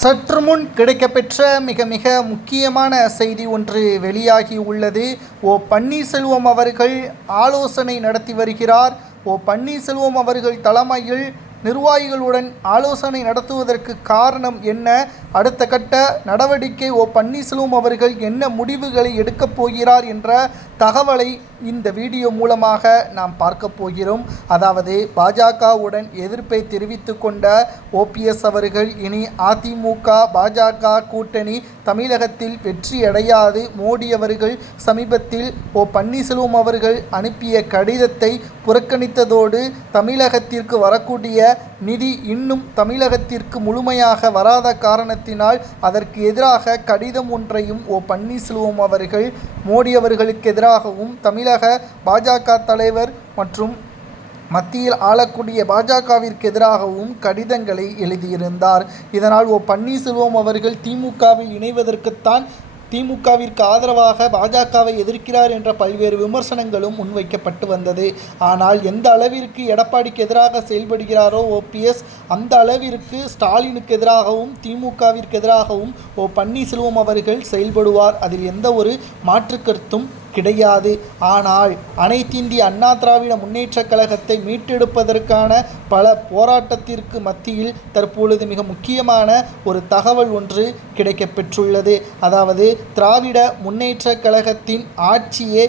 சற்று முன் கிடைக்கப்பெற்ற மிக மிக முக்கியமான செய்தி ஒன்று வெளியாகி உள்ளது. பன்னீர்செல்வம் அவர்கள் ஆலோசனை நடத்தி வருகிறார். பன்னீர்செல்வம் அவர்கள் தலைமையில் நிர்வாகிகளுடன் ஆலோசனை நடத்துவதற்கு காரணம் என்ன, அடுத்த கட்ட நடவடிக்கை பன்னீர்செல்வம் அவர்கள் என்ன முடிவுகளை எடுக்கப் போகிறார் என்ற தகவலை இந்த வீடியோ மூலமாக நாம் பார்க்க போகிறோம். அதாவது பாஜகவுடன் எதிர்ப்பை தெரிவித்து கொண்ட ஓபிஎஸ் அவர்கள் இனி அதிமுக பாஜக கூட்டணி தமிழகத்தில் வெற்றியடையாது. மோடி அவர்கள் சமீபத்தில் பன்னீர்செல்வம் அவர்கள் அனுப்பிய கடிதத்தை புறக்கணித்ததோடு தமிழகத்திற்கு வரக்கூடிய நிதி இன்னும் தமிழகத்திற்கு முழுமையாக வராத காரணத்தினால் அதற்கு எதிராக கடிதம் ஒன்றையும் பன்னீர்செல்வம் அவர்கள் மோடி அவர்களுக்கு எதிராகவும் தமிழக பாஜக தலைவர் மற்றும் மத்தியில் ஆளக்கூடிய பாஜகவிற்கு எதிராகவும் கடிதங்களை எழுதியிருந்தார். இதனால் பன்னீர்செல்வம் அவர்கள் திமுகவில் இணைவதற்குத்தான் திமுகவிற்கு ஆதரவாக பாஜகவை எதிர்க்கிறார் என்ற பல்வேறு விமர்சனங்களும் முன்வைக்கப்பட்டு வந்தது. ஆனால் எந்த அளவிற்கு எடப்பாடிக்கு எதிராக செயல்படுகிறாரோ ஓபிஎஸ், அந்த அளவிற்கு ஸ்டாலினுக்கு எதிராகவும் திமுகவிற்கு எதிராகவும் பன்னீர்செல்வம் அவர்கள் செயல்படுவார். அதில் எந்த ஒரு மாற்று கருத்தும் கிடையாது. ஆனால் அனைத்திந்திய அண்ணா திராவிட முன்னேற்றக் கழகத்தை மீட்டெடுப்பதற்கான பல போராட்டத்திற்கு மத்தியில் தற்பொழுது மிக முக்கியமான ஒரு தகவல் ஒன்று கிடைக்கப்பெற்றுள்ளது. அதாவது திராவிட முன்னேற்றக் கழகத்தின் ஆட்சியே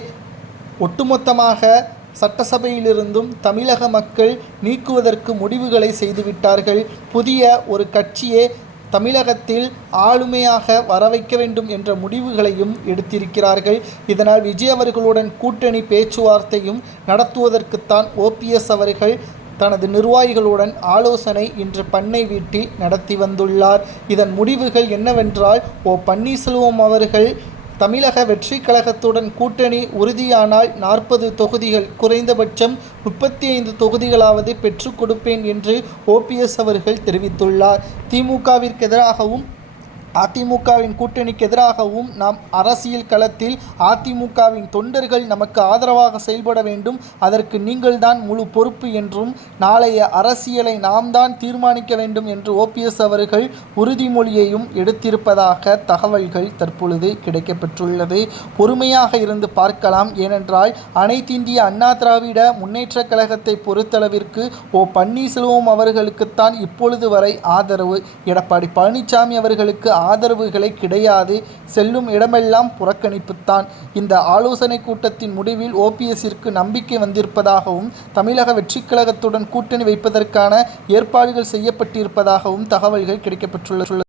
ஒட்டுமொத்தமாக சட்டசபையிலிருந்தும் தமிழக மக்கள் நீக்குவதற்கு முடிவுகளை செய்துவிட்டார்கள். புதிய ஒரு கட்சியே தமிழகத்தில் ஆளுமையாக வரவைக்க வேண்டும் என்ற முடிவுகளையும் எடுத்திருக்கிறார்கள். இதனால் விஜய் அவர்களுடன் கூட்டணி பேச்சுவார்த்தையும் நடத்துவதற்குத்தான் ஓபிஎஸ் அவர்கள் தனது நிர்வாகிகளுடன் ஆலோசனை இன்று பண்ணை வீட்டில் நடத்தி வந்துள்ளார். இதன் முடிவுகள் என்னவென்றால் பன்னீர்செல்வம் அவர்கள் தமிழக வெற்றி கழகத்துடன் கூட்டணி உறுதியானால் 40 தொகுதிகள், குறைந்தபட்சம் 35 தொகுதிகளாவது பெற்றுக் கொடுப்பேன் என்று ஓபிஎஸ் அவர்கள் தெரிவித்துள்ளார். திமுகவிற்கு எதிராகவும் அதிமுகவின் கூட்டணிக்கு எதிராகவும் நாம் அரசியல் களத்தில் அதிமுகவின் தொண்டர்கள் நமக்கு ஆதரவாக செயல்பட வேண்டும், அதற்கு நீங்கள் தான் முழு பொறுப்பு என்றும் நாளைய அரசியலை நாம் தான் தீர்மானிக்க வேண்டும் என்று ஓபிஎஸ் அவர்கள் உறுதிமொழியையும் எடுத்திருப்பதாக தகவல்கள் தற்பொழுது கிடைக்கப்பெற்றுள்ளது. பொறுமையாக இருந்து பார்க்கலாம். ஏனென்றால் அனைத்திந்திய அண்ணா திராவிட முன்னேற்றக் கழகத்தை பொறுத்தளவிற்கு பன்னீர்செல்வம் அவர்களுக்குத்தான் இப்பொழுது வரை ஆதரவு. எடப்பாடி பழனிசாமி அவர்களுக்கு ஆதரவுகளை கிடையாது. செல்லும் இடமெல்லாம் புறக்கணிப்புத்தான். இந்த ஆலோசனை கூட்டத்தின் முடிவில் ஓபிஎஸ்ஸிற்கு நம்பிக்கை வந்திருப்பதாகவும் தமிழக வெற்றிக் கழகத்துடன் கூட்டணி வைப்பதற்கான ஏற்பாடுகள் செய்யப்பட்டிருப்பதாகவும் தகவல்கள் கிடைக்கப்பெற்றுள்ளது.